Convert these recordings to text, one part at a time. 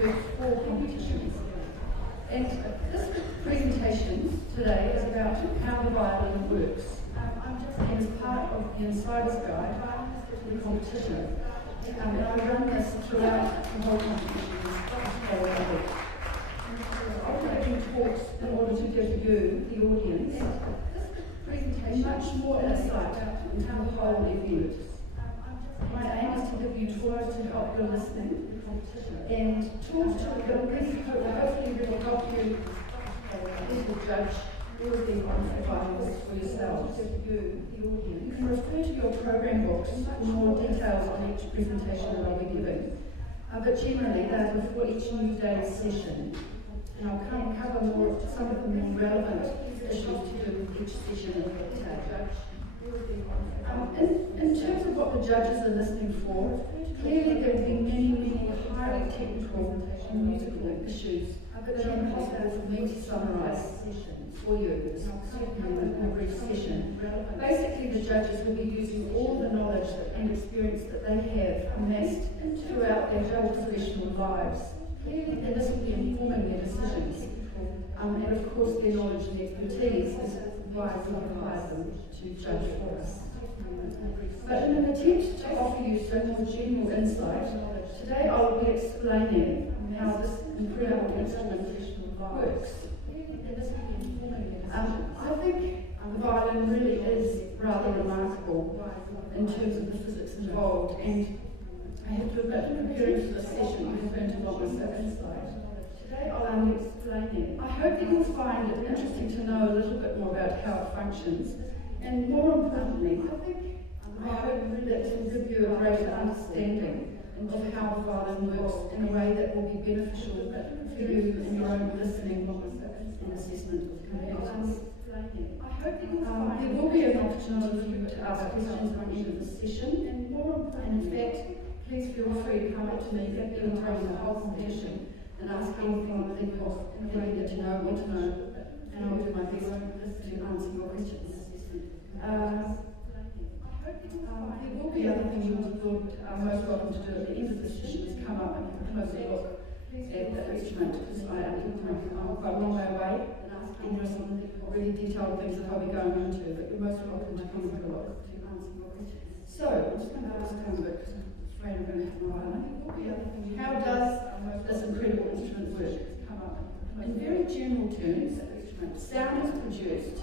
with 4 competitions. And this presentation today is about how the violin works. And as part of the Insider's Guide to the competition, and I run this throughout the whole competition. I'll be giving talks in order to give you, the audience, a much more insight into the whole event. My aim is to give you tools to help your listening, and tools to hopefully will help you judge everything on the violins for yourselves. You can refer to your program books for more details on each presentation that I'll be giving. But generally, they're before each new day's session, and I'll cover some of the more relevant issues to do with each session of the day. In terms of what the judges are listening for, clearly there will be many highly technical and musical issues that are impossible for me to summarise for you in a brief session. Basically, the judges will be using all the knowledge and experience that they have amassed throughout their whole professional lives. And this will be informing their decisions. And of course, their knowledge and expertise is why we hire them to judge for us. But in an attempt to offer you some more general insight, today I will be explaining how this incredible instrument works. I think the violin really is rather remarkable in terms of the physics involved, and I have to admit, in preparing for this session, I have learned a lot myself inside. Today I'll be explaining. I hope that you'll find it interesting to know a little bit more about how it functions, and more importantly, I hope that it will give you a greater understanding of how the violin works in a way that will be beneficial for you in your own listening and assessment of competitors. There will be an opportunity for you to ask questions at the end of the session, and in fact, please feel free to come up to me at any time in the whole competition and ask anything you think of, that you need to know, want to know, and I'll do my best to answer your questions. There will be other things you're most welcome to do at the end of the session, is come up and have a closer look at the instrument, because I'm quite a long way away, and there are some really detailed things that I'll be going into, but you're most welcome to come and have a look to answer your questions. So, I'm just going to ask a bit, because I'm afraid I'm going to have my violin. How does this incredible instrument work? In very general terms, sound is produced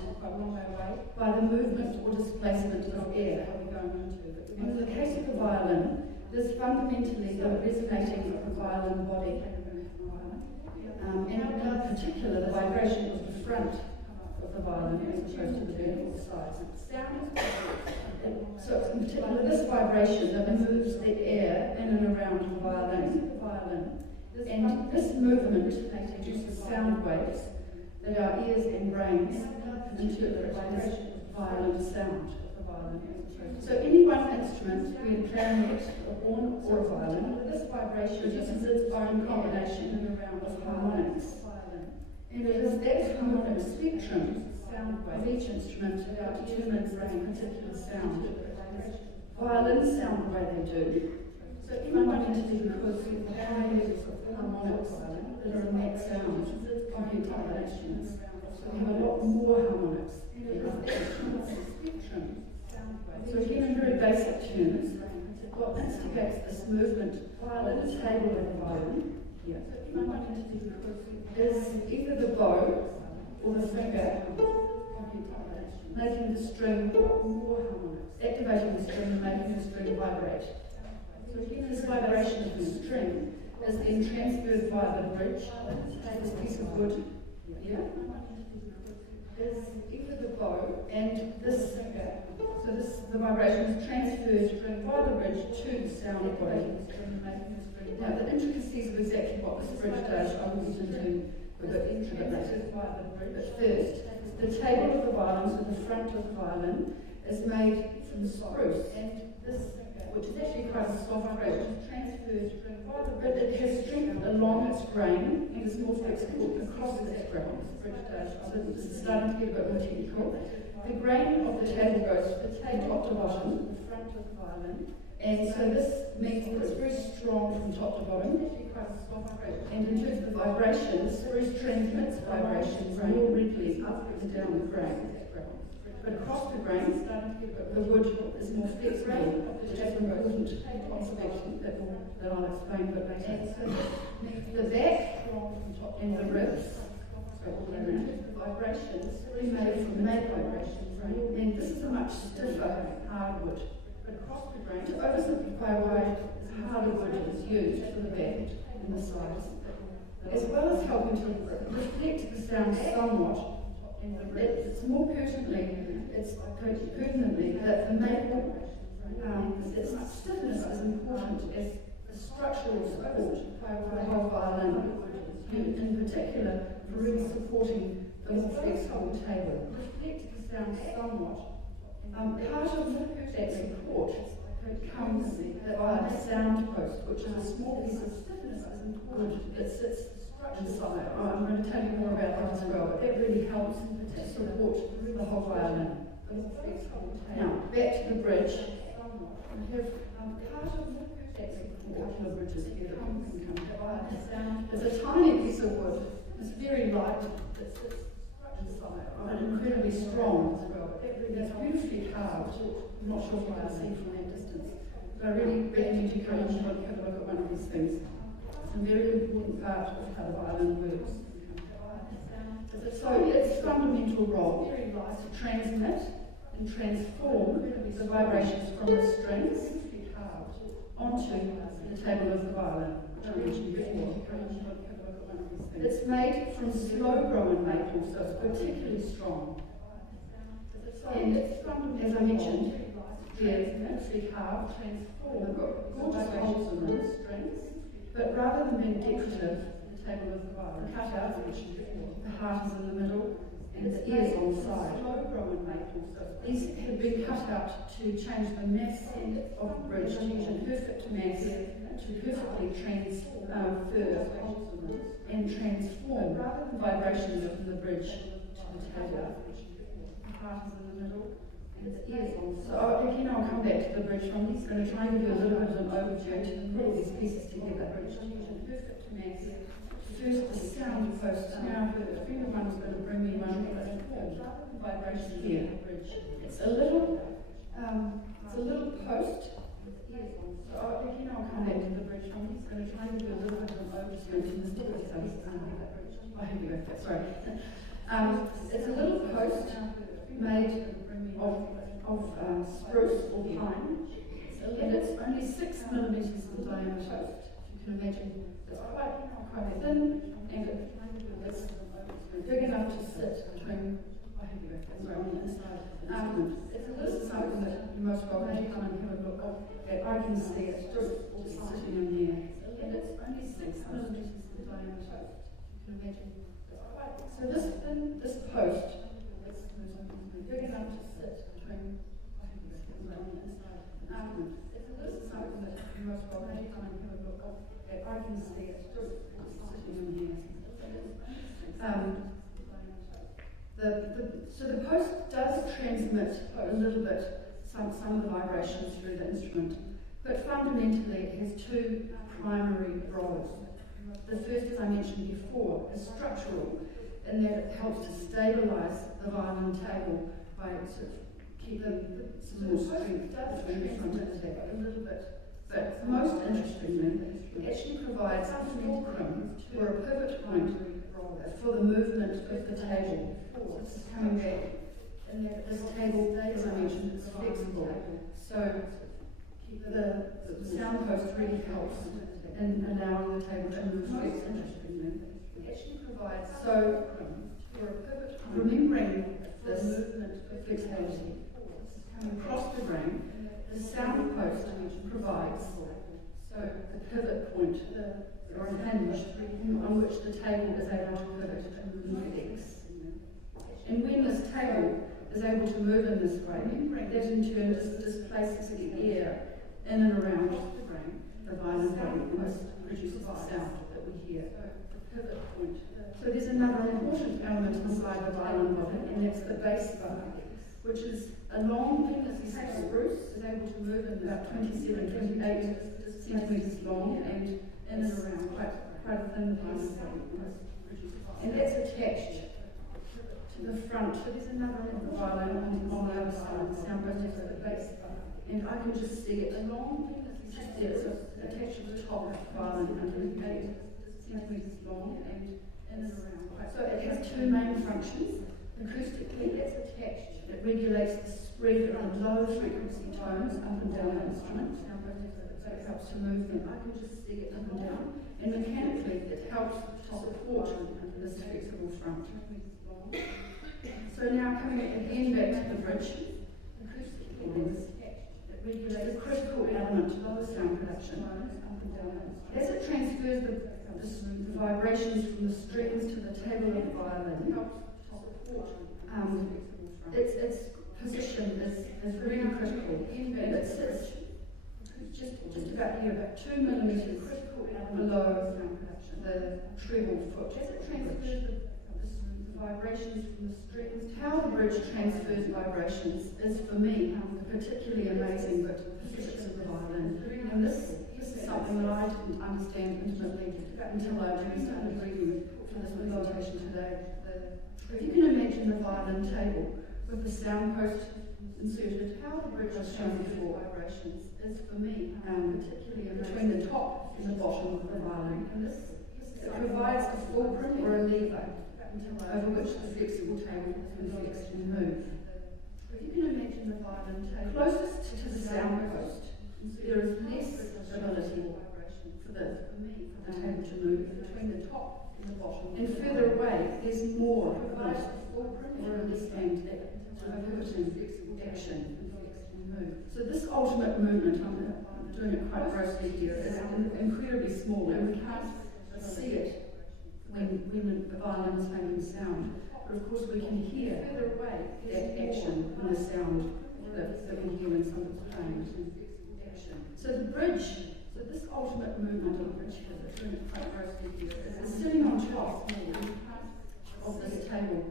by the movement or displacement of air. And in the case of the violin, this fundamentally the resonating of the violin body. And in particular, the vibration of the front of the violin as opposed to the back or the sides. So in particular, this vibration that moves the air in and around the violin. And this movement produces sound waves that our ears and brains interpret as violin sound. So any one instrument, be it a clarinet, a horn, or a violin, this vibration produces its own combination of harmonics. And it is that harmonic spectrum of each instrument that determines its particular sound. Violins sound the way they do. So fundamentally because of the high levels of harmonics that are in that sound compared to other instruments. So we have a lot more harmonics. Spectrum. So again, in very basic terms, what instigates this movement at the table of the violin is either the bow or the finger making the string more harmonics, activating the string and making the string vibrate. So again, this vibration of the string is then transferred via the bridge, this piece of wood here, is either the bow and this finger. So the vibration is transferred via the bridge to the sound body. Now the intricacies of exactly what this bridge does, I will get into a bit later. But first, the table of the violin, so the front of the violin, is made from spruce, which is actually quite a soft wood, but it has strength along its grain and is more flexible across its grain. So this is starting to get a bit more technical. The grain of the table goes from top to bottom, the front of the violin, And so this means that it's very strong from top to bottom. And in terms of vibrations, Spruce transmits vibrations more readily up and down the grain. But across the grain, the wood is more flexible, which has an important observation that I'll explain a bit later. The back and the ribs, so all around, vibrations are made from maple, and this is a much stiffer hardwood. But across the grain, to oversimplify why harder wood is used for the back and the sides, as well as helping to reflect the sound somewhat. It's more pertinently that the maple, its stiffness is important as a structural support for the whole violin, in particular for really supporting the more flexible table. Reflect the sound somewhat. Part of that support comes via the sound post, which is a small piece of wood that sits inside. I'm going to tell you more about that as well, but that really helps to support the whole violin. Now, back to the bridge. We have part of that support the bridges here that comes via the sound. There's a tiny piece of wood. It's very light that sits inside, and incredibly strong as well. It's beautifully carved. I'm not sure if you can see from that distance, but I really need to come and have a look at one of these things. It's a very important part of how the violin works. So its fundamental role is to transmit and transform the vibrations from the strings onto the table of the violin, which I mentioned before. It's made from slow-growing maple, so it's particularly strong. And as I mentioned, they're beautifully carved, they've got gorgeous holes in them, but rather than being decorative, the table of the violin, cut out, the heart is in the middle, and the ears on the side. These have been cut out to change the mass of the bridge to use a perfect mass to perfectly transfer and transform the vibrations from the bridge to the table. The heart is in the middle, and the ears on the side. So again, I'll come back to the bridge. I'm just going to try and give you a little bit of an overview to put all these pieces together. Perfect mass. First, the sound post. Now, the finger one is going to bring me one vibration here. It's a little post. So again, I'll come back to the bridge. I'm just going to try and give you a little bit of an overview to this particular. Oh, here we go. Sorry. It's a little post made of spruce or pine, and it's only 6 millimeters in diameter. You can imagine it's quite thin, and it's big enough to sit between. On the inside. It's a little something that you most welcome to come and have a look at. I can see it's just sitting in there, and it's only 6 millimeters in diameter. You can imagine. So this post is big enough to sit between. On the inside. It's a little something that you most welcome to come and have a look at. I can see it's just sitting in there. So the post does transmit a little bit some of the vibrations through the instrument, but fundamentally it has two primary roles. The first, as I mentioned before, is structural, in that it helps to stabilise the violin table by sort of keeping some more strength between the front and the back a little bit. But most interestingly, it actually provides a fulcrum or a pivot point for the movement of the table. It's coming back, and this table, as I mentioned, is flexible. So the sound post really helps in allowing the table to move interestingly. It actually provides remembering this movement of flexibility across the grain. The sound post provides the pivot point or a hinge on which the table is able to pivot and move X. And when this table is able to move in this way, that in turn displaces the air in and around the violin body and thus produces the sound that we hear. The pivot point. So there's another important element inside the violin body, and that's the bass bar, which is A long spruce is able to move in about 27, 28 centimetres long and in and around quite a thin piece. And that's attached to the front. So there's another violin on the other side, the sound goes to the base. And I can just see it along there, it's attached to the top of the violin underneath 8 centimetres long and in and around. So it has two main functions. Acoustically, it's attached. It regulates the spread of the low frequency tones up and down the instrument. So it helps to move them. I can just see it up and down. And mechanically, it helps to support this flexible front. So now coming again back to the bridge. It's a critical element of the sound production. As it transfers the vibrations from the strings to the table of the violin, its position is really critical. And it sits just about here, about 2 millimetres below the treble foot. As it transfers the vibrations from the strings, how the bridge transfers vibrations is for me particularly amazing, but physics of the violin. And this is something that I didn't understand intimately until I started reading for this presentation today. If you can imagine the violin table with the sound post inserted, how the bridge is shown before vibrations is for me particularly between the top and the bottom of the violin. And this it provides a fulcrum or a lever over which the flexible table can flex and move. If you can imagine the violin table closest to the sound post, there is less ability for the table to move between the top and the bottom. And further away, there's more ability for understand that pivoting action and move. So this ultimate movement, I'm doing it quite grossly here, is incredibly small, and we can't see it when the violin is making sound. But of course we can hear that action in the sound that we hear when something's playing. So the bridge, so this ultimate movement of the bridge here, that's doing it quite grossly here, is sitting on top of this table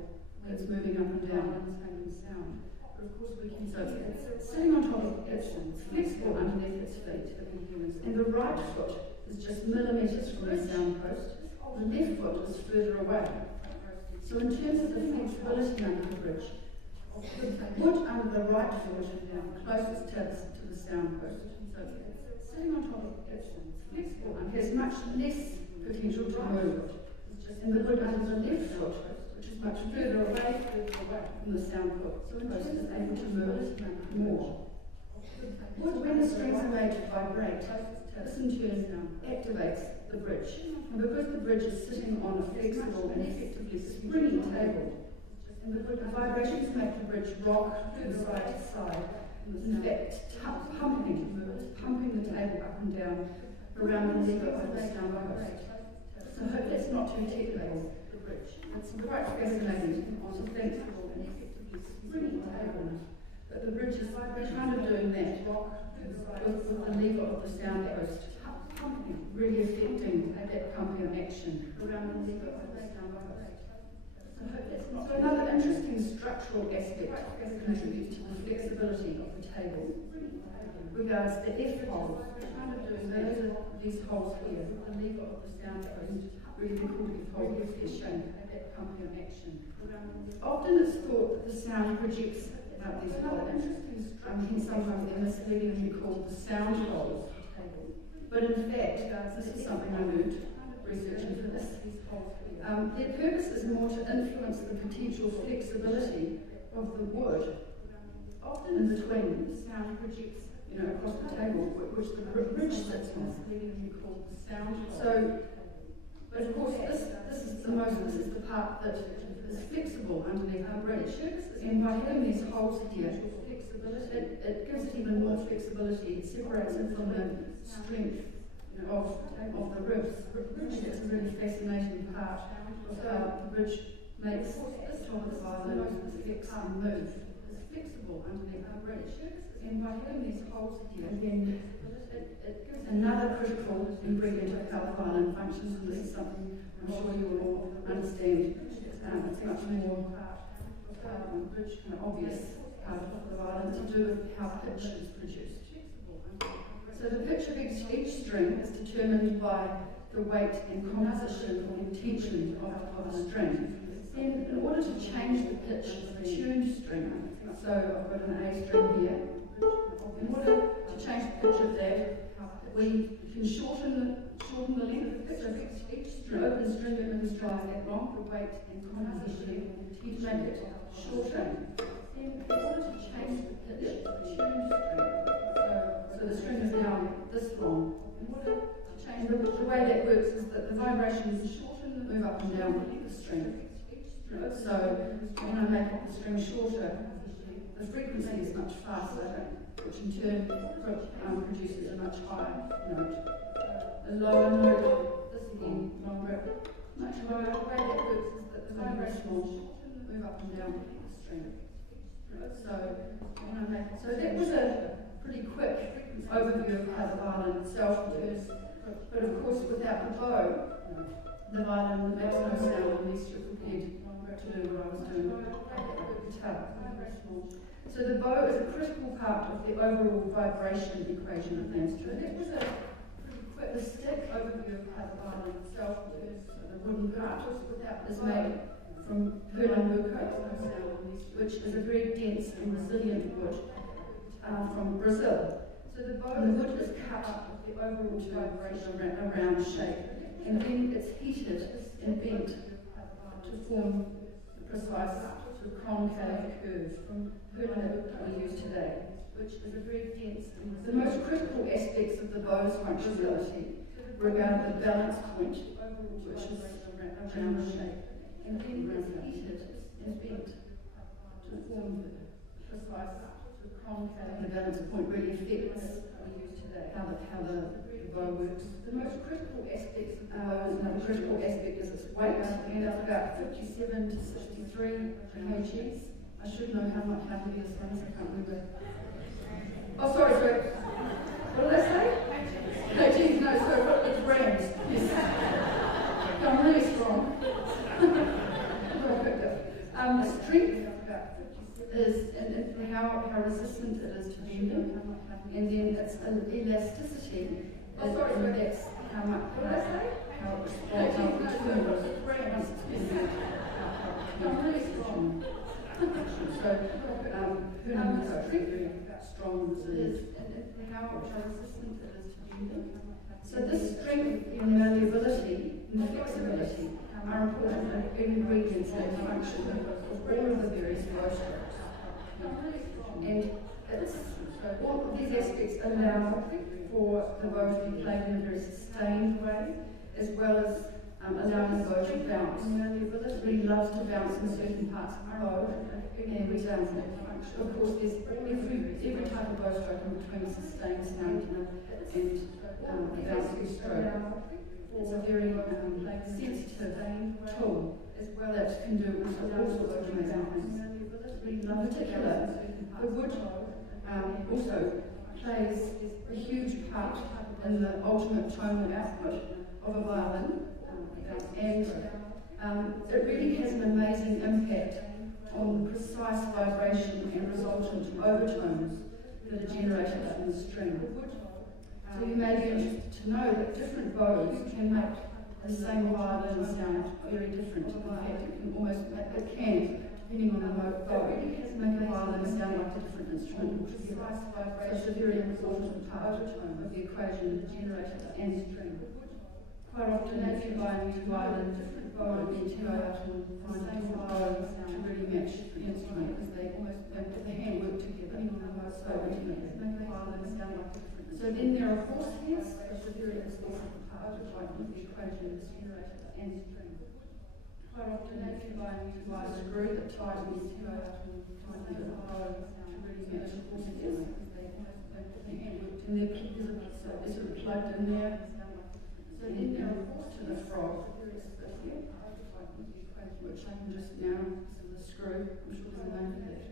that's moving up and down and it's making sound. But of course we can, so it's sitting on top of it, it's flexible underneath its feet, and the right foot is just millimetres from the sound post. The left foot is further away. So in terms of the flexibility under the bridge, the wood under the right foot closest to the sound post. So sitting on top of it, it's flexible and has much less potential to move. And the wood under the left foot, which is much further away from the sound post, so the post is able to move more. When the strings are made to vibrate, this in turn activates the bridge. And because the bridge is sitting on a flexible and effectively springy table, and the vibrations make the bridge rock from side to side, in fact pumping the table up and down around the lever of the sound post. So I hope that's not too technical, the bridge. It's quite fascinating to think an effectively springy table. But the bridge is kind of doing that with the lever of the sound post, pumping, really affecting that pumping action around the lever of the sound post. So another interesting structural aspect that contributes to the flexibility of the table regards the F holes. Kind of doing those are these holes here, the lever of the sound post, really called F hole, affecting that pumping action. Often it's thought that the sound projects out these holes, and sometimes they're misleadingly called the sound holes. But in fact, this is something I learned researching for this. Their purpose is more to influence the potential flexibility of the wood. Often in between, the sound projects, across the table, which the bridge sits on. So, but of course, this is the part that is flexible underneath the bridge. And by having these holes here, it gives it even more flexibility. It separates it from the strength of the ribs. It's a really fascinating part of how the bridge makes this top of the violin flex and move. It's flexible underneath the bridge. And by having these holes here, again, it gives another critical ingredient of how the violin functions, and this is something I'm sure you will all understand. It's much more bridge kind of obvious part of the violin to do with how pitch is produced. So the pitch of each string is determined by the weight and composition or intention of the string. Then, in order to change the pitch of a tuned string, so I've got an A string here, in order to change the pitch of that, we can shorten the length of the pitch of each string. Open string movements try along the weight and composition to make it shorter. Then, in order to change the pitch of a tuned string, so the string is now this long. In order to change the way that works is that the vibrations move up and down the string. So when I make the string shorter, the frequency is much faster, which in turn produces a much higher note. A lower note, this again, longer, much lower. The way that works is that the vibrations move up and down the string. So that was a pretty quick overview of how the violin itself works. But of course, without the bow, the violin makes no sound unless you're prepared to do what I was doing with the guitar. So the bow is a critical part of the overall vibration equation of the instrument. That was a pretty quick, the stick overview of how the violin itself works. The wooden part is made from Pernambuco, which is a very dense and resilient wood from Brazil. So the wood is cut up with the overall vibration around shape, and then it's heated and bent to form the precise sort of concave curve that we use today, which is a very dense. The most critical aspects of the bow's functionality regard the balance point, which is around shape, and then it's heated and bent to form the precise concave. The balance point really affects how the bow works. The most critical aspects of the bow, another critical aspect is its weight, and it's about 57 to 63 kgs. I should know how heavy this one is, I can't remember. Oh, sorry. What did I say? Kgs, no, sorry, it's grams. Yes. I'm really strong. The strength is and how resistant it is to bending, and then its elasticity. That's how much how it responds I'm really strong. So very strong and resilient, and how resistant it is to bending. So this strength and malleability and flexibility are important ingredients in the function of all of the various bow strokes. And all of these aspects allow for the bow to be played in a very sustained way, as well as allowing the bow to bounce. It really loves to bounce in certain parts of the bow, and of course there's every type of bow stroke in between sustained sound and a bouncing stroke. It's a very sensitive tool, as well as can do all sorts of amazing things. In particular, the wood also plays a huge part in the ultimate tonal output of a violin, and it really has an amazing impact on the precise vibration and resultant overtones that are generated from the string. So you may be interested to know that different bows can make the same violin sound very different. In fact, depending on the bow, make a violin sound like a different instrument. So it's a very important part of the equation of the generator and string. Quite often, if you buy a new violin, you need to go out and find a different bow to really match the instrument, because they put the hand work together so intimately. Make the violin sound like a different. So then there are horseheads, which are very important part of the equation of the generator and string. Quite often, if you buy a screw that tightens, you go out and find a different bow to really match the horseheads, because they put the hand work together. And they're sort of plugged in there. So then there are horse to the frog, which I can just now, this is a screw, I'm sure there's a name for that.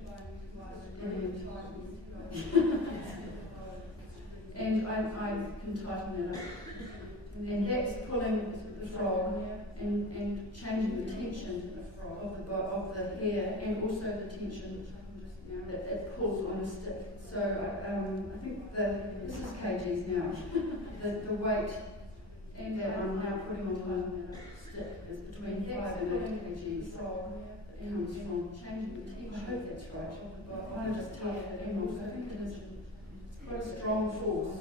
And I can tighten that up. And that's pulling the frog and changing the tension of the hair, and also the tension, which I can just that pulls on a stick. So I think this is kgs now. the weight and that I'm now putting on the stick is between 5 and 8 kgs. It comes from changing the tension. I hope that's right. I kind of just tough it in. So I think it is quite a strong force.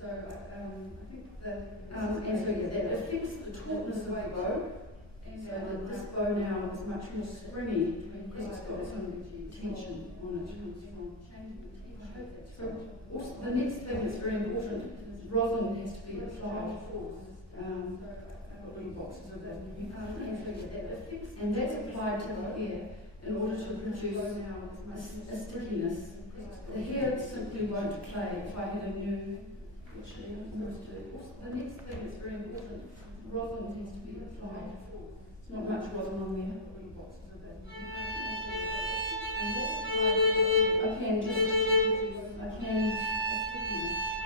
So I think that affects the tautness of the bow. So that this bow now is much more springy because it's got some tension on it. So also the next thing that's very important is rosin has to be applied. Little boxes of that. And that's applied to the hair in order to produce a stickiness. The hair simply won't play if I had a new. The next thing that's very important, rosin has to be applied. There's not much rosin on there.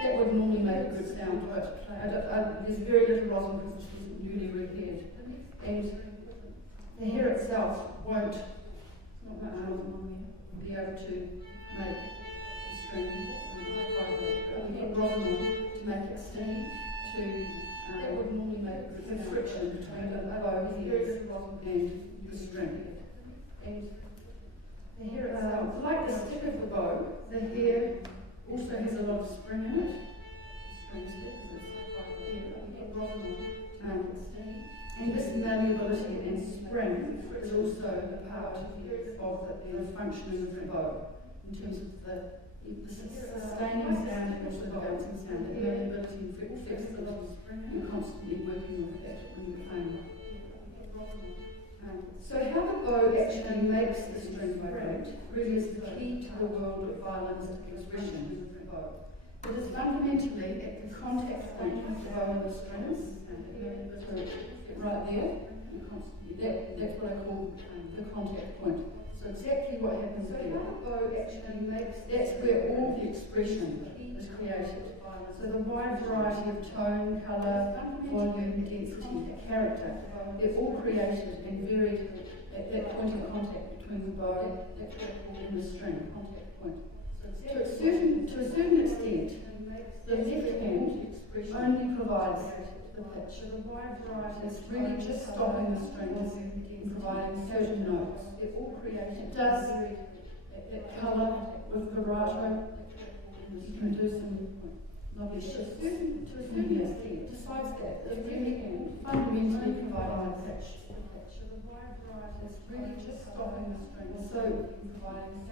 That would normally make a good sound, but there's very little rosin because it's newly repaired. And the hair itself won't, not much rosin on there, be able to make the string vibrate. We get rosin on to make it sticky, that would normally make the friction between the bow hairs and the string. And the hair itself, like the stick of the bow, the hair also has a lot of spring in it. Spring stick, and this malleability and spring is also a part of the functioning of the bow in terms of the sustaining sound and also the bouncing sound. The malleability and flexibility, you're constantly working with that when you're playing. So how the bow actually makes the string vibrate really is the key to the world of violin's expression. It is fundamentally at the contact point of the bow and the strings. So right there, that's what I call the contact point. So exactly what happens there. How the bow actually makes, that's where all the expression is created. So the wide variety of tone, colour, volume, density, character, they're all created and varied at that point of contact between the bow and the string, contact point. To a certain extent, the left hand only provides the pitch. It's really just stopping the strings and providing certain notes. It does colour with vibrato. You can do some lovely shifts. To a certain extent, besides that, the left hand fundamentally provides the pitch. It's really just stopping the strings. So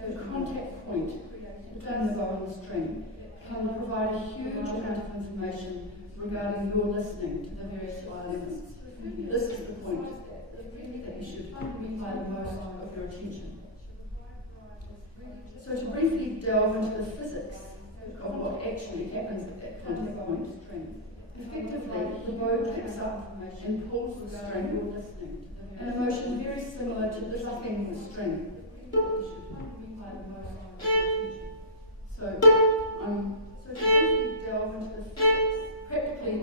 the contact point between the bow and the string can provide a huge amount of information regarding your listening to the various violins. This is the point that you should pay the most of your attention. So to briefly delve into the physics of what actually happens at that contact point, effectively the bow picks up and pulls the string in a motion very similar to lifting the string. So to briefly delve into the physics, practically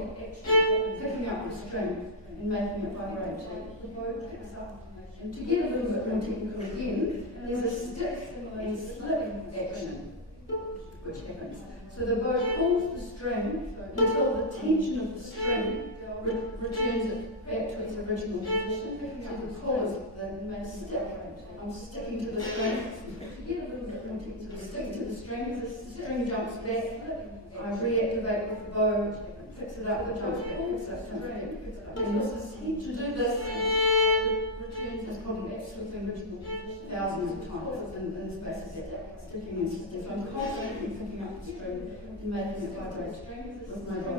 picking up the string and making it vibrate. The bow picks up. And to get a little bit more technical again, there's a stick and slip action which happens. So the bow pulls the string until the tension of the string returns it back to its original position. So the pull is the stick. I'm sticking to the string. To get a little bit more technical, stick to the string jumps back. I reactivate with the bow, fix it up, it jumps back, fix it up, jumps back, fix it up. And this is, to do this, returns is probably back to the original thousands of times in the space of that sticking and sticking. So I'm constantly picking up the string and making it vibrate with my bow.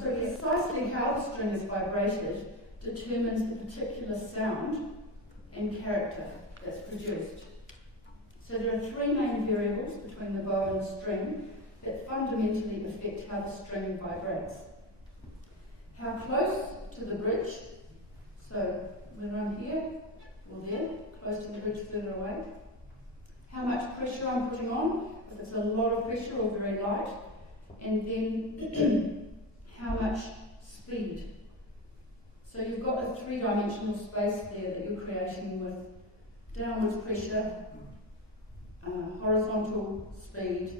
So precisely how the string is vibrated determines the particular sound and character that's produced. So there are three main variables between the bow and the string that fundamentally affect how the string vibrates. How close to the bridge, so whether I'm here or there, close to the bridge, further away. How much pressure I'm putting on, if it's a lot of pressure or very light. And then how much speed. So you've got a three-dimensional space there that you're creating with downwards pressure, horizontal speed,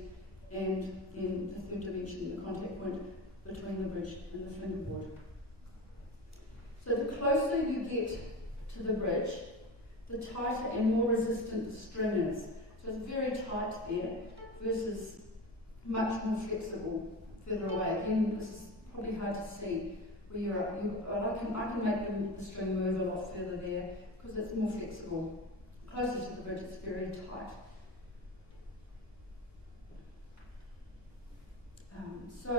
and then the third dimension, the contact point between the bridge and the fingerboard. So the closer you get to the bridge, the tighter and more resistant the string is. So it's very tight there versus much more flexible further away. Again, this is probably hard to see where I can make the string move a lot further there because it's more flexible. Closer to the bridge, it's very tight. So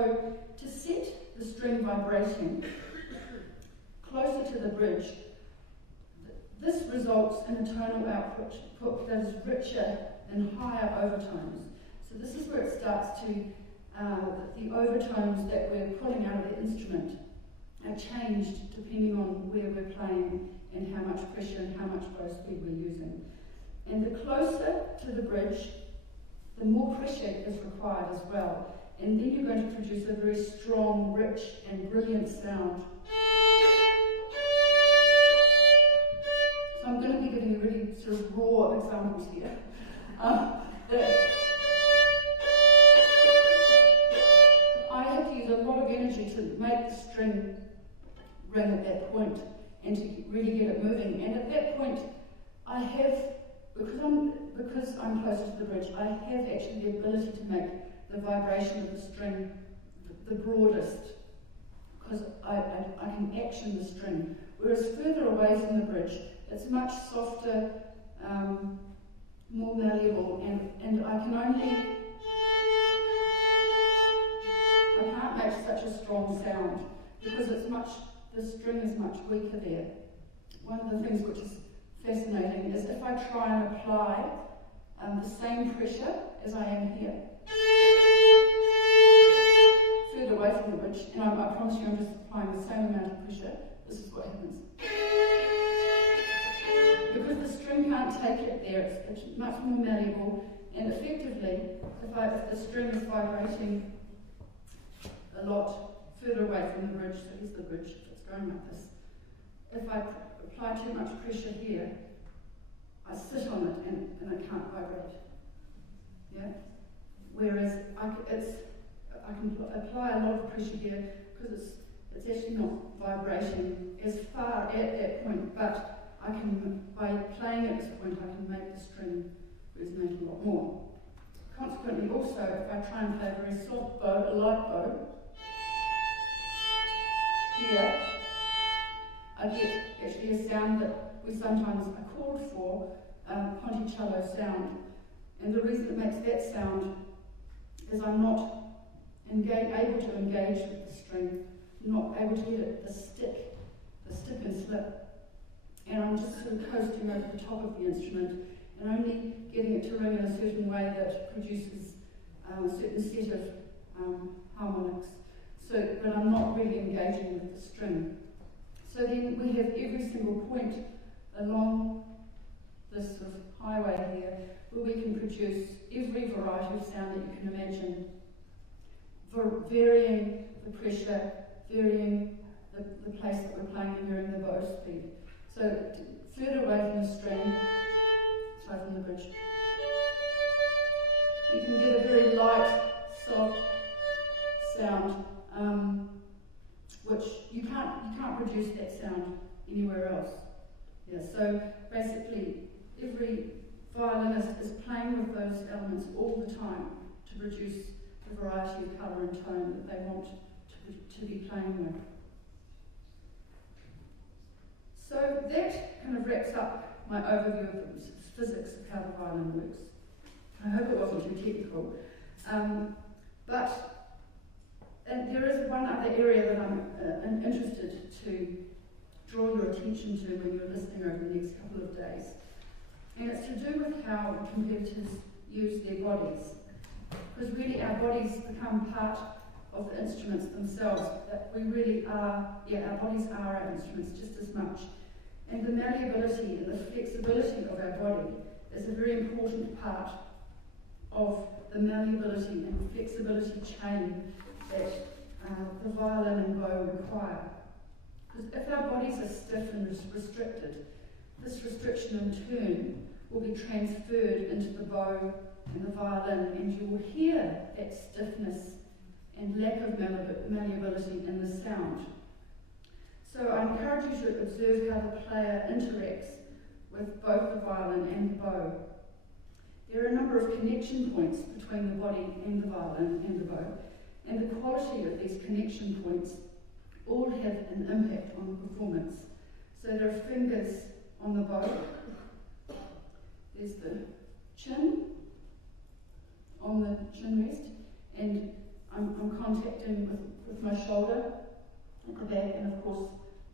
to set the string vibrating closer to the bridge, this results in a tonal output that is richer and higher overtones. So this is where it starts to, the overtones that we're pulling out of the instrument are changed depending on where we're playing and how much pressure and how much bow speed we're using. And the closer to the bridge, the more pressure is required as well. And then you're going to produce a very strong, rich and brilliant sound. So I'm going to be giving you really sort of raw examples here. I have to use a lot of energy to make the string ring at that point and to really get it moving. And at that point, I have, because I'm closer to the bridge, I have actually the ability to make the vibration of the string the broadest, because I can action the string. Whereas further away from the bridge, it's much softer, more malleable, and I can't make such a strong sound because the string is much weaker there. One of the things which is fascinating is if I try and apply the same pressure as I am here, further away from the bridge, and I promise you I'm just applying the same amount of pressure, this is what happens. Because the string can't take it there, it's much more malleable, and effectively, if the string is vibrating a lot further away from the bridge, so here's the bridge, if it's going like this, if I apply too much pressure here, I sit on it and I can't vibrate. Yeah? Whereas I can apply a lot of pressure here because it's actually not vibrating as far at that point, but I can, by playing at this point, I can make the string resonate a lot more. Consequently, also, if I try and play a very soft bow, a light bow, here, I get actually a sound that we sometimes are called for, ponticello sound. And the reason it makes that sound is I'm not able to engage with the string, not able to get it, the stick and slip. And I'm just sort of coasting over the top of the instrument and only getting it to ring in a certain way that produces a certain set of harmonics. So, but I'm not really engaging with the string. So then we have every single point along this sort of highway here where we can produce every variety of sound that you can imagine, varying the pressure, varying the place that we're playing and varying the bow speed. So further away from the string, sorry, from the bridge, you can get a very light, soft sound, which you can't produce that sound anywhere else. Yeah, so basically every violinist is playing with those elements all the time to produce the variety of colour and tone that they want to be playing with. So that kind of wraps up my overview of the physics of how the violin works. I hope it wasn't too technical. And there is one other area that I'm interested to draw your attention to when you're listening over the next couple of days. And it's to do with how competitors use their bodies. Because really our bodies become part of the instruments themselves. That we really are, our bodies are our instruments just as much. And the malleability and the flexibility of our body is a very important part of the malleability and flexibility chain that the violin and bow require. Because if our bodies are stiff and restricted, this restriction in turn will be transferred into the bow and the violin, and you will hear that stiffness and lack of malleability in the sound. So I encourage you to observe how the player interacts with both the violin and the bow. There are a number of connection points between the body and the violin and the bow, and the quality of these connection points all have an impact on the performance. So there are fingers on the bow, there's the chin on the chin rest, and I'm contacting with my shoulder at the back, and of course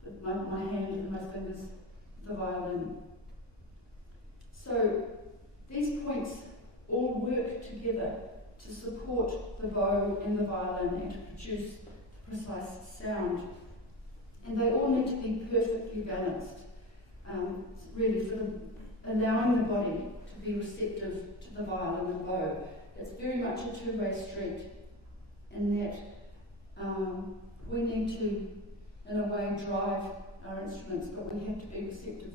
with my hand and my fingers, the violin. So these points all work together to support the bow and the violin and to produce precise sound. And they all need to be perfectly balanced, really for allowing the body to be receptive to the violin and bow. It's very much a two-way street in that we need to, in a way, drive our instruments, but we have to be receptive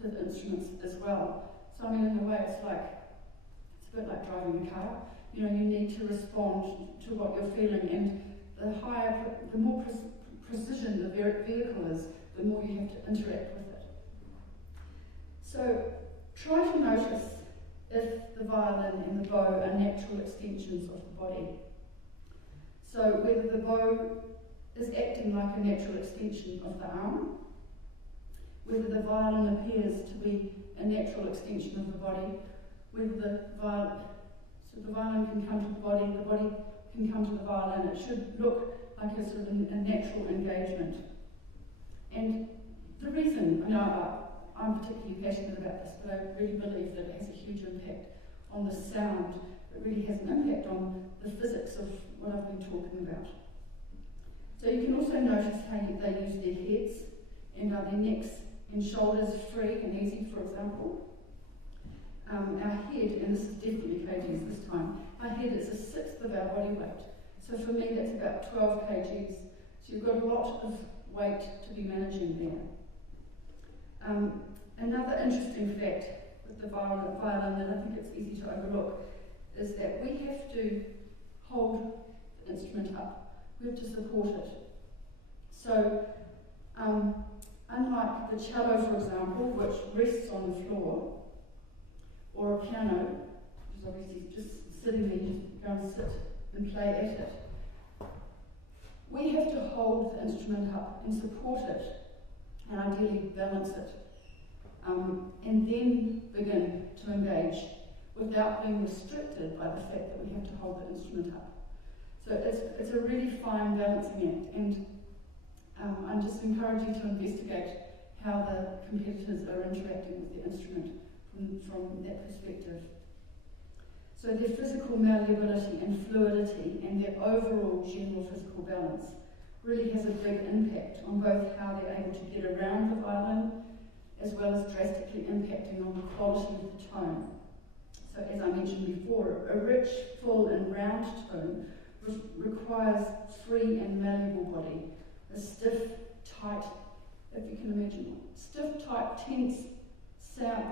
to the instruments as well. So I mean, in a way, it's a bit like driving a car. You know, you need to respond to what you're feeling, and the more precision the vehicle is, the more you have to interact with it. So try to notice if the violin and the bow are natural extensions of the body. So whether the bow is acting like a natural extension of the arm, whether the violin appears to be a natural extension of the body, whether the violin can come to the body can come to the violin. It should look like a sort of a natural engagement. And the reason, I'm particularly passionate about this, but I really believe that it has a huge impact on the sound. It really has an impact on the physics of what I've been talking about. So you can also notice how they use their heads, and are their necks and shoulders free and easy, for example. Our head, and this is definitely kgs this time, our head is 1/6 of our body weight. So for me that's about 12 kgs. So you've got a lot of weight to be managing there. Another interesting fact with the violin that I think it's easy to overlook is that we have to hold the instrument up. We have to support it. So unlike the cello, for example, which rests on the floor, or a piano, which is obviously just sitting there, you just go and sit and play at it, we have to hold the instrument up and support it, and ideally balance it, and then begin to engage without being restricted by the fact that we have to hold the instrument up. So it's a really fine balancing act, and I just encourage you to investigate how the competitors are interacting with the instrument from that perspective. So their physical malleability and fluidity and their overall general physical balance really has a big impact on both how they're able to get around the violin, as well as drastically impacting on the quality of the tone. So as I mentioned before, a rich, full and round tone requires free and malleable body. A stiff, tight, if you can imagine, stiff, tight, tense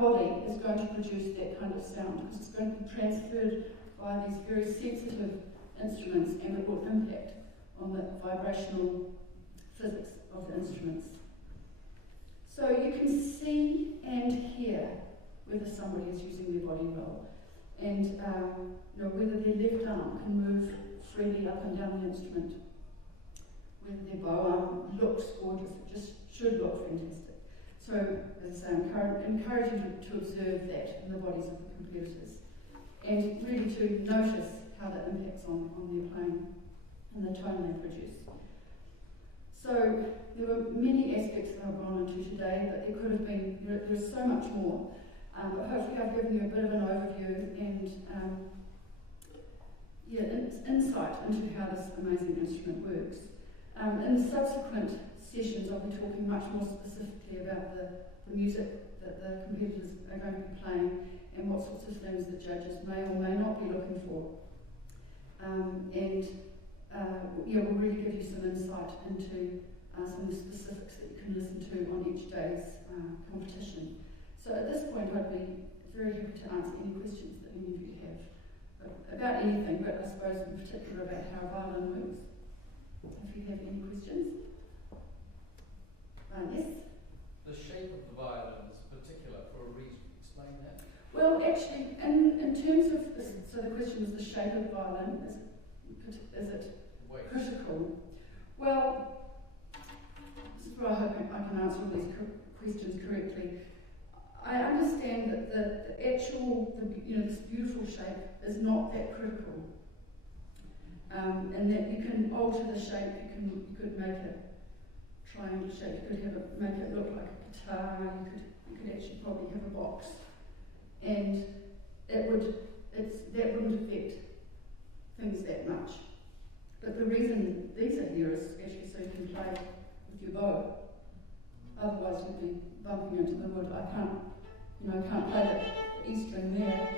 body is going to produce that kind of sound, because it's going to be transferred by these very sensitive instruments, and it will impact on the vibrational physics of the instruments. So you can see and hear whether somebody is using their body well, and whether their left arm can move freely up and down the instrument, whether their bow arm looks gorgeous. It just should look fantastic. So, as I say, I encourage you to observe that in the bodies of the competitors, and really to notice how that impacts on their playing and the tone they produce. So there were many aspects that I've gone into today, but there could have been, there's so much more. But hopefully I've given you a bit of an overview and insight into how this amazing instrument works. In the subsequent sessions I'll be talking much more specifically about the music that the competitors are going to be playing and what sorts of things the judges may or may not be looking for. We'll really give you some insight into some of the specifics that you can listen to on each day's competition. So at this point I'd be very happy to answer any questions that any of you have about anything, but I suppose in particular about how violin works. If you have any questions. Yes? The shape of the violin is particular for a reason. Explain that. Well, actually, in terms of, so the question was the shape of the violin, is it critical? Well, this is where I hope I can answer all these questions correctly. I understand that the actual, this beautiful shape is not that critical, and that you can alter the shape. You could make a triangle shape. You could make it look like a guitar. You could actually probably have a box, and that wouldn't affect things that much. But the reason these are here is actually so you can play with your bow. Otherwise, you'd be bumping into the wood. I can't play the E string there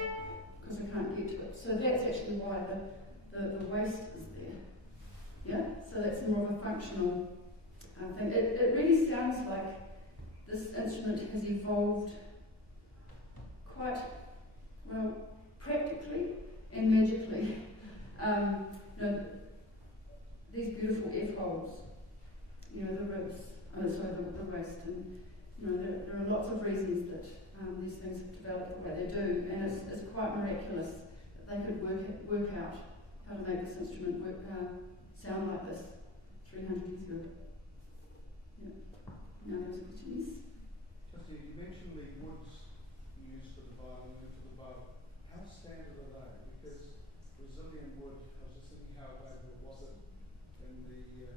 because I can't get to it. So that's actually why the waist is there. Yeah. So that's more of a functional thing. It really sounds like this instrument has evolved quite well, practically and magically. These beautiful F holes, the ribs, the waist, and there are lots of reasons that these things have developed the way they do, and it's quite miraculous that they could work out how to make this instrument sound like this 300 years ago. Yeah. Now there's a question. Yes? You mentioned the woods used for the violin and for the bow. How standard are they? Because Brazilian wood, I was just thinking how valuable was it in the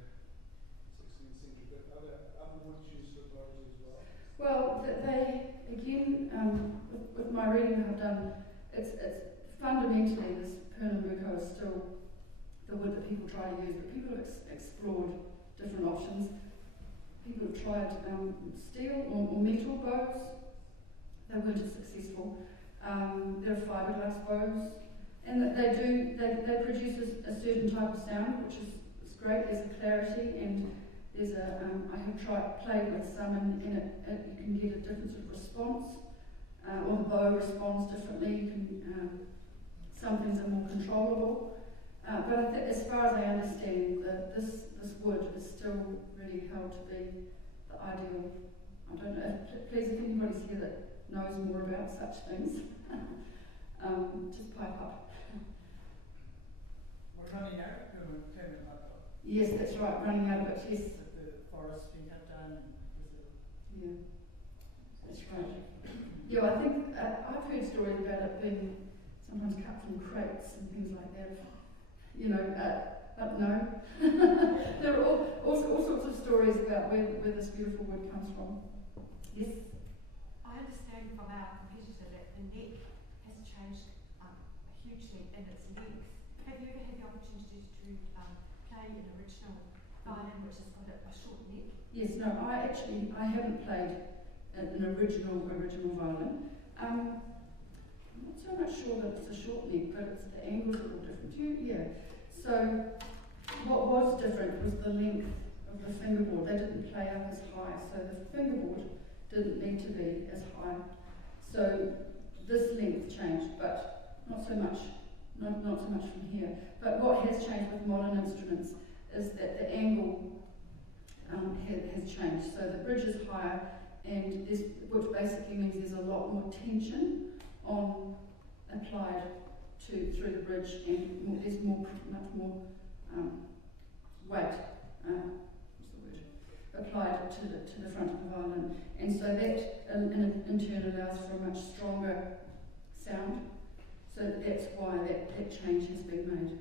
16th century, but are there other woods used for bows as well? Well, they again, with my reading I've done, it's fundamentally this Pernambuco is still the wood that people try to use, but people have explored different options. People have tried steel or metal bows. They weren't as successful. There are fiberglass bows, and they produce a certain type of sound, which is great. There's a clarity, and there's I have played with some, and you can get a different sort of response, or the bow responds differently. You can some things are more controllable, but I think, as far as I understand, this wood is still really held to be the ideal. I don't know. Please, if anybody's here that knows more about such things, just pipe up. We're running out of permanent hardwood. Yes, that's right. Running out of it. Yes. The forest being cut down in Brazil. Yeah, that's right. Yeah, I think I've heard stories about it being sometimes cut from crates and things like that. No. There are all sorts of stories about where this beautiful wood comes from. Yes? I understand from our competitor that the neck has changed hugely in its length. Have you ever had the opportunity to play an original violin which has got a short neck? Yes, no, I haven't played an original violin. I'm not so much sure that it's a short neck, but the angle's a little different. Yeah. So what was different was the length of the fingerboard. They didn't play up as high, so the fingerboard didn't need to be as high. So this length changed, but not so much from here. But what has changed with modern instruments is that the angle has changed. So the bridge is higher, and which basically means there's a lot more tension applied through the bridge, and there's much more weight. What's the word? Applied to the front of the violin, and so that in turn allows for a much stronger sound. So that's why that change has been made.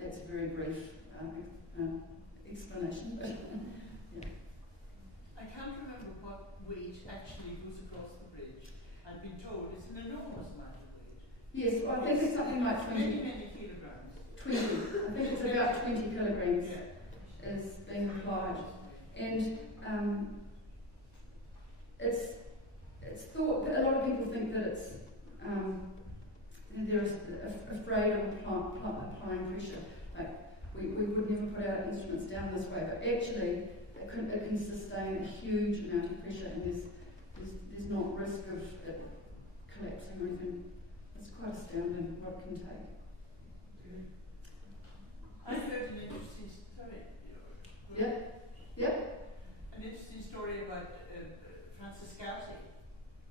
That's a very brief explanation, but yeah. I can't remember what weight actually goes across the bridge. I've been told it's an enormous amount of weight. Yes, well, I think it's something like 20. Many kilograms. 20. I think it's about 20 kilograms is being applied. And it's thought, a lot of people think that it's they're afraid of applying pressure. Like we would never put our instruments down this way, but actually it can sustain a huge amount of pressure, and there's not risk of it collapsing or anything. It's quite astounding what it can take. I heard an interesting story. Yep. An interesting story about Francis Gatti,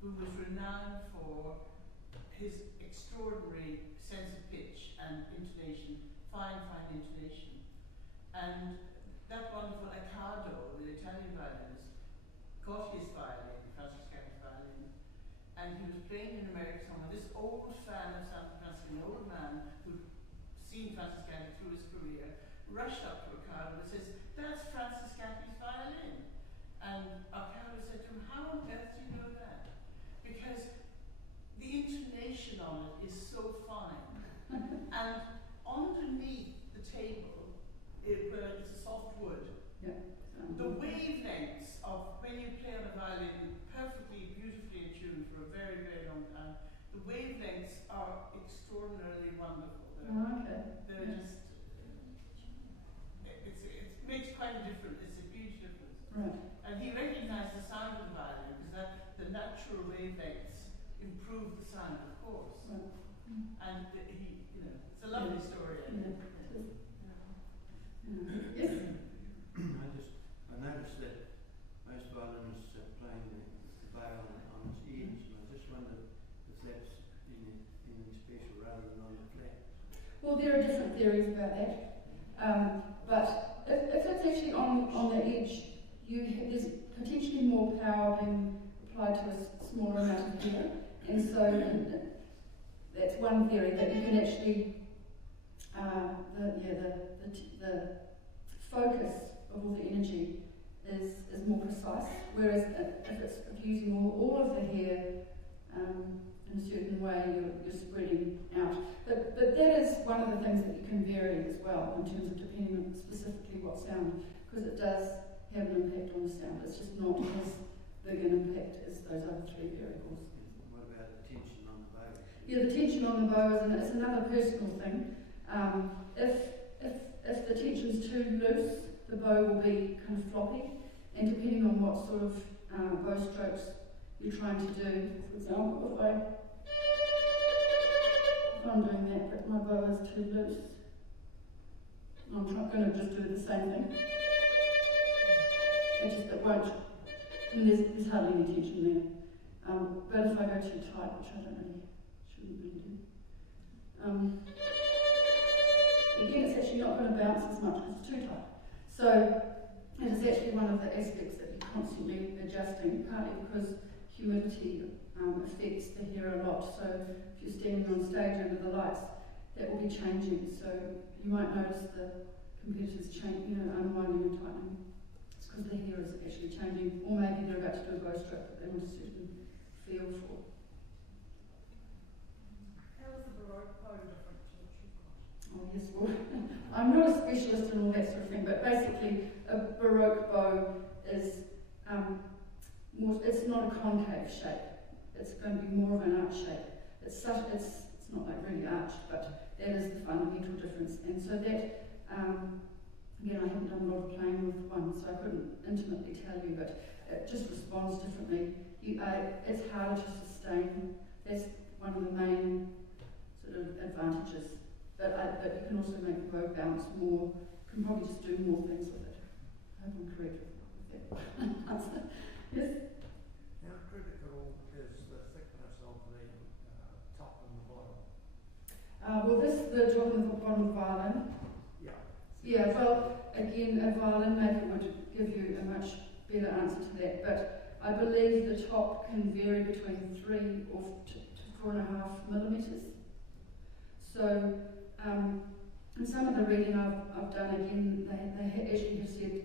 who was renowned for his extraordinary sense of pitch and intonation, fine intonation. And that wonderful Accardo, the Italian violinist, got his violin, Francis Gatti's violin, and he was playing in America somewhere. This old fan of San Francisco, an old man who'd seen Francis Gatti through his career, rushed up to Accardo and says, "That's Francis Gatti's violin." And Accardo said to him, "How on earth do you know that?" Because the intonation on it is so fine. And underneath the table, where it's a soft wood, the wavelengths of when you play on a violin perfectly, beautifully in tune for a very, very long time, the wavelengths are extraordinarily wonderful. They're just, it makes quite a difference. It's a huge difference. Right. And he recognized the sound of the violin because the natural wavelengths improve the sound, of course. Right. And it's a lovely story. Yes? I noticed that most violinists are playing the violin on its ears, and I just wondered if that's anything special rather than on the flat. Well, there are different theories about that. But if it's actually on the edge, there's potentially more power being applied to a smaller amount of hair. And so that's one theory, that you can actually, the focus of all the energy is more precise, whereas if you're using all of the hair in a certain way, you're spreading out. But that is one of the things that you can vary as well, in terms of depending on specifically what sound, because it does have an impact on the sound. It's just not as big an impact as those other three variables. What about the tension on the bow? Yeah, the tension on the bow is another personal thing. If the tension's too loose, the bow will be kind of floppy, and depending on what sort of bow strokes you're trying to do, for example, if I'm doing that, but my bow is too loose, I'm going to just do the same thing. It won't, and there's hardly any tension there. But if I go too tight, which I shouldn't really do. Again, it's actually not going to bounce as much because it's too tight. So it is actually one of the aspects that you're constantly adjusting, partly because humidity affects the hair a lot. So if you're standing on stage under the lights, that will be changing. So you might notice the competitors unwinding and tightening. It's because the hair is actually changing, or maybe they're about to do a bow stroke that they want a certain feel for. How is the Baroque bow different to what you've got? Oh yes, well, I'm not a specialist in all that sort of thing, but basically a Baroque bow is it's not a concave shape. It's going to be more of an arch shape. It's not like really arched, but that is the fundamental difference. And so that, again, I haven't done a lot of playing with one, so I couldn't intimately tell you, but it just responds differently. It's harder to sustain. That's one of the main sort of advantages. But you can also make the bow bounce more. You can probably just do more things with it. I hope I'm correct with that answer. Yes? How critical is the thickness of the top and the bottom? Well, the top and the bottom of the violin. Yeah. Yeah, well, again, a violin maker would give you a much better answer to that, but I believe the top can vary between 3 to 4.5 millimetres. So, in some of the reading I've done, again, they actually have said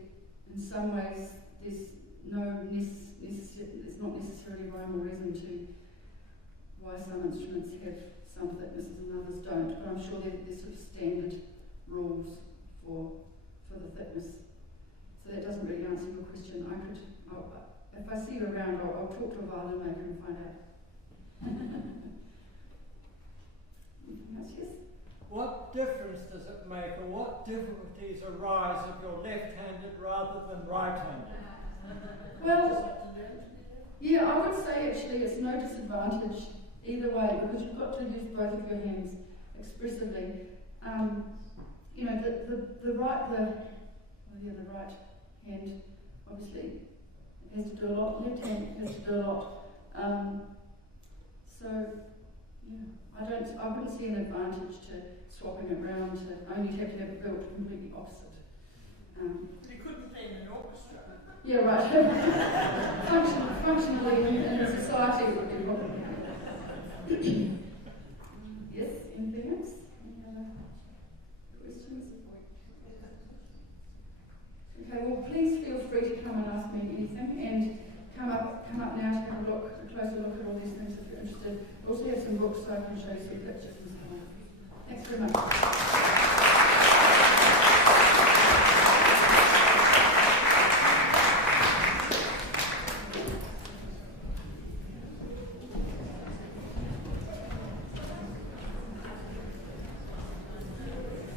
in some ways there's not necessarily rhyme or reason to why some instruments have some thicknesses and others don't, but I'm sure there's sort of standard rules for the thickness. So that doesn't really answer your question. If I see you around, I'll talk to a violin maker and find out. Anything else? Yes? What difference does it make, or what difficulties arise if you're left-handed rather than right-handed? Well, yeah, I would say actually it's no disadvantage either way, because you've got to use both of your hands expressively. You know, the right hand obviously has to do a lot, left hand has to do a lot. So yeah, I wouldn't see an advantage to swapping it around to only have to have it built completely opposite. You couldn't play in an orchestra. Yeah, right. Functionally in a society it would be probably. Yes, anything else? Any other questions? Okay, well please feel free to come and ask me anything, and come up now to have a closer look at all these things if you're interested. We also have some books so I can show you some pictures and so on. Thanks very much.